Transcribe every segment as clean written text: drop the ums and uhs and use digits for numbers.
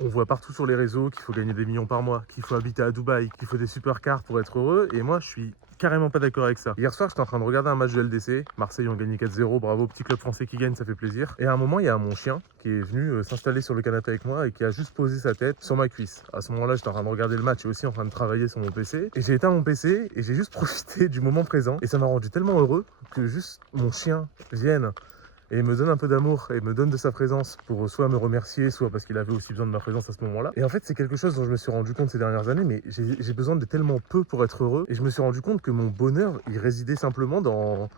On voit partout sur les réseaux qu'il faut gagner des millions par mois, qu'il faut habiter à Dubaï, qu'il faut des supercars pour être heureux. Et moi, je suis carrément pas d'accord avec ça. Hier soir, j'étais en train de regarder un match de LDC. Marseille ont gagné 4-0. Bravo, petit club français qui gagne, ça fait plaisir. Et à un moment, il y a mon chien qui est venu s'installer sur le canapé avec moi et qui a juste posé sa tête sur ma cuisse. À ce moment-là, j'étais en train de regarder le match et aussi en train de travailler sur mon PC. Et j'ai éteint mon PC et j'ai juste profité du moment présent. Et ça m'a rendu tellement heureux que juste mon chien vienne et il me donne un peu d'amour et me donne de sa présence pour soit me remercier, soit parce qu'il avait aussi besoin de ma présence à ce moment-là. Et en fait, c'est quelque chose dont je me suis rendu compte ces dernières années, mais j'ai besoin de tellement peu pour être heureux. Et je me suis rendu compte que mon bonheur, il résidait simplement dans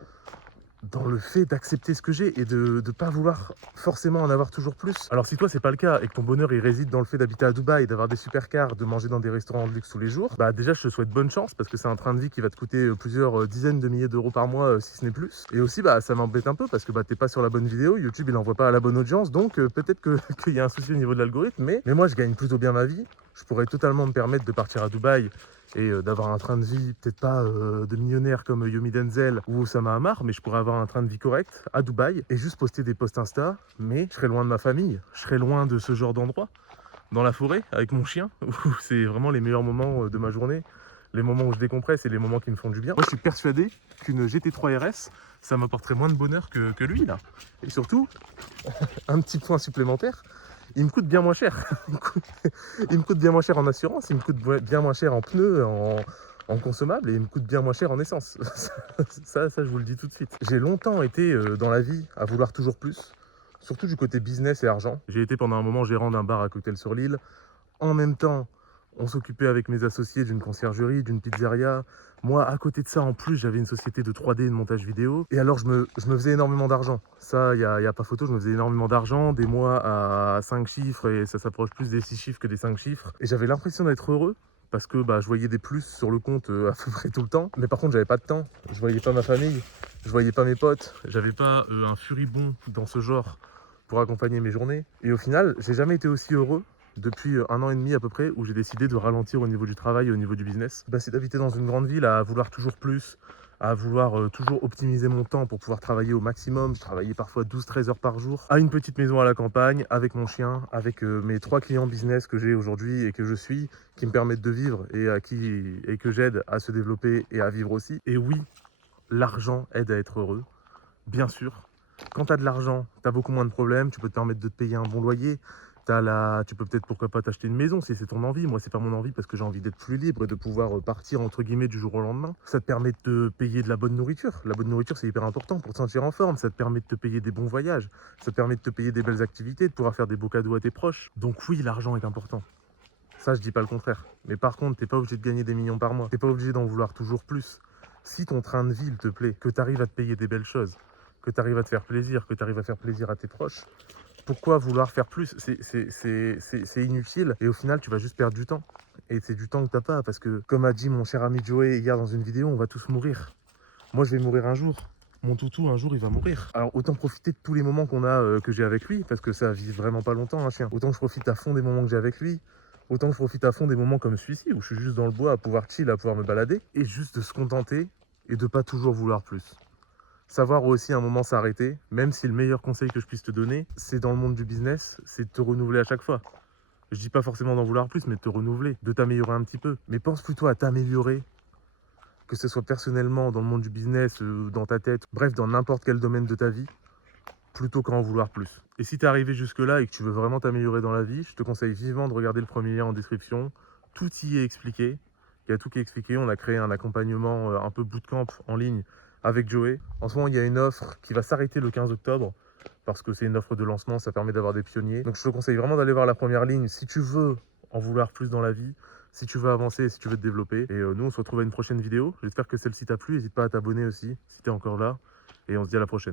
le fait d'accepter ce que j'ai et de ne pas vouloir forcément en avoir toujours plus. Alors si toi c'est pas le cas et que ton bonheur il réside dans le fait d'habiter à Dubaï, d'avoir des supercars, de manger dans des restaurants de luxe tous les jours, bah déjà je te souhaite bonne chance parce que c'est un train de vie qui va te coûter plusieurs dizaines de milliers d'euros par mois si ce n'est plus. Et aussi bah ça m'embête un peu parce que bah t'es pas sur la bonne vidéo, YouTube il envoie pas à la bonne audience, donc peut-être qu'il y a un souci au niveau de l'algorithme, mais moi je gagne plutôt bien ma vie. Je pourrais totalement me permettre de partir à Dubaï et d'avoir un train de vie, peut-être pas de millionnaire comme Yomi Denzel ou Osama Hamar, mais je pourrais avoir un train de vie correct à Dubaï et juste poster des posts Insta, mais je serais loin de ma famille, je serais loin de ce genre d'endroit, dans la forêt, avec mon chien, où c'est vraiment les meilleurs moments de ma journée, les moments où je décompresse et les moments qui me font du bien. Moi, je suis persuadé qu'une GT3 RS, ça m'apporterait moins de bonheur que lui, là. Et surtout, un petit point supplémentaire, il me coûte bien moins cher. Il me coûte bien moins cher en assurance, il me coûte bien moins cher en pneus, en consommables, et il me coûte bien moins cher en essence. Ça, je vous le dis tout de suite. J'ai longtemps été dans la vie à vouloir toujours plus, surtout du côté business et argent. J'ai été pendant un moment gérant d'un bar à cocktail-sur-l'île. En même temps, on s'occupait avec mes associés d'une conciergerie, d'une pizzeria. Moi, à côté de ça, en plus, j'avais une société de 3D et de montage vidéo. Et alors, je me faisais énormément d'argent. Ça, il y a pas photo, je me faisais énormément d'argent. Des mois à 5 chiffres, et ça s'approche plus des 6 chiffres que des 5 chiffres. Et j'avais l'impression d'être heureux, parce que bah, je voyais des plus sur le compte à peu près tout le temps. Mais par contre, j'avais pas de temps. Je voyais pas ma famille, je voyais pas mes potes. J'avais pas un furibond dans ce genre pour accompagner mes journées. Et au final, j'ai jamais été aussi heureux depuis 1 an et demi à peu près, où j'ai décidé de ralentir au niveau du travail et au niveau du business. Bah, c'est d'habiter dans une grande ville, à vouloir toujours plus, à vouloir toujours optimiser mon temps pour pouvoir travailler au maximum. Je travaillais parfois 12-13 heures par jour, à une petite maison à la campagne, avec mon chien, avec mes 3 clients business que j'ai aujourd'hui et que je suis, qui me permettent de vivre et que j'aide à se développer et à vivre aussi. Et oui, l'argent aide à être heureux, bien sûr. Quand tu as de l'argent, tu as beaucoup moins de problèmes, tu peux te permettre de te payer un bon loyer, tu peux peut-être pourquoi pas t'acheter une maison si c'est ton envie. Moi c'est pas mon envie parce que j'ai envie d'être plus libre et de pouvoir partir entre guillemets du jour au lendemain. Ça te permet de te payer de la bonne nourriture. La bonne nourriture c'est hyper important pour te sentir en forme. Ça te permet de te payer des bons voyages. Ça te permet de te payer des belles activités, de pouvoir faire des beaux cadeaux à tes proches. Donc oui, l'argent est important. Ça je dis pas le contraire. Mais par contre, t'es pas obligé de gagner des millions par mois. T'es pas obligé d'en vouloir toujours plus. Si ton train de vie il te plaît, que tu arrives à te payer des belles choses, que tu arrives à te faire plaisir, que tu arrives à faire plaisir à tes proches, pourquoi vouloir faire plus? C'est inutile et au final tu vas juste perdre du temps. Et c'est du temps que t'as pas parce que comme a dit mon cher ami Joey hier dans une vidéo, on va tous mourir. Moi je vais mourir un jour. Mon toutou un jour il va mourir. Alors autant profiter de tous les moments qu'on a que j'ai avec lui parce que ça vit vraiment pas longtemps un chien. Autant que je profite à fond des moments que j'ai avec lui. Autant que je profite à fond des moments comme celui-ci où je suis juste dans le bois à pouvoir chill, à pouvoir me balader et juste de se contenter et de pas toujours vouloir plus. Savoir aussi à un moment s'arrêter, même si le meilleur conseil que je puisse te donner, c'est dans le monde du business, c'est de te renouveler à chaque fois. Je dis pas forcément d'en vouloir plus, mais de te renouveler, de t'améliorer un petit peu. Mais pense plutôt à t'améliorer, que ce soit personnellement, dans le monde du business, dans ta tête, bref, dans n'importe quel domaine de ta vie, plutôt qu'à en vouloir plus. Et si t'es arrivé jusque-là et que tu veux vraiment t'améliorer dans la vie, je te conseille vivement de regarder le premier lien en description. Tout y est expliqué. Il y a tout qui est expliqué. On a créé un accompagnement un peu bootcamp en ligne avec Joey. En ce moment, il y a une offre qui va s'arrêter le 15 octobre parce que c'est une offre de lancement, ça permet d'avoir des pionniers. Donc je te conseille vraiment d'aller voir la première ligne si tu veux en vouloir plus dans la vie, si tu veux avancer, si tu veux te développer. Et nous, on se retrouve à une prochaine vidéo. J'espère que celle-ci t'a plu. N'hésite pas à t'abonner aussi si tu es encore là. Et on se dit à la prochaine.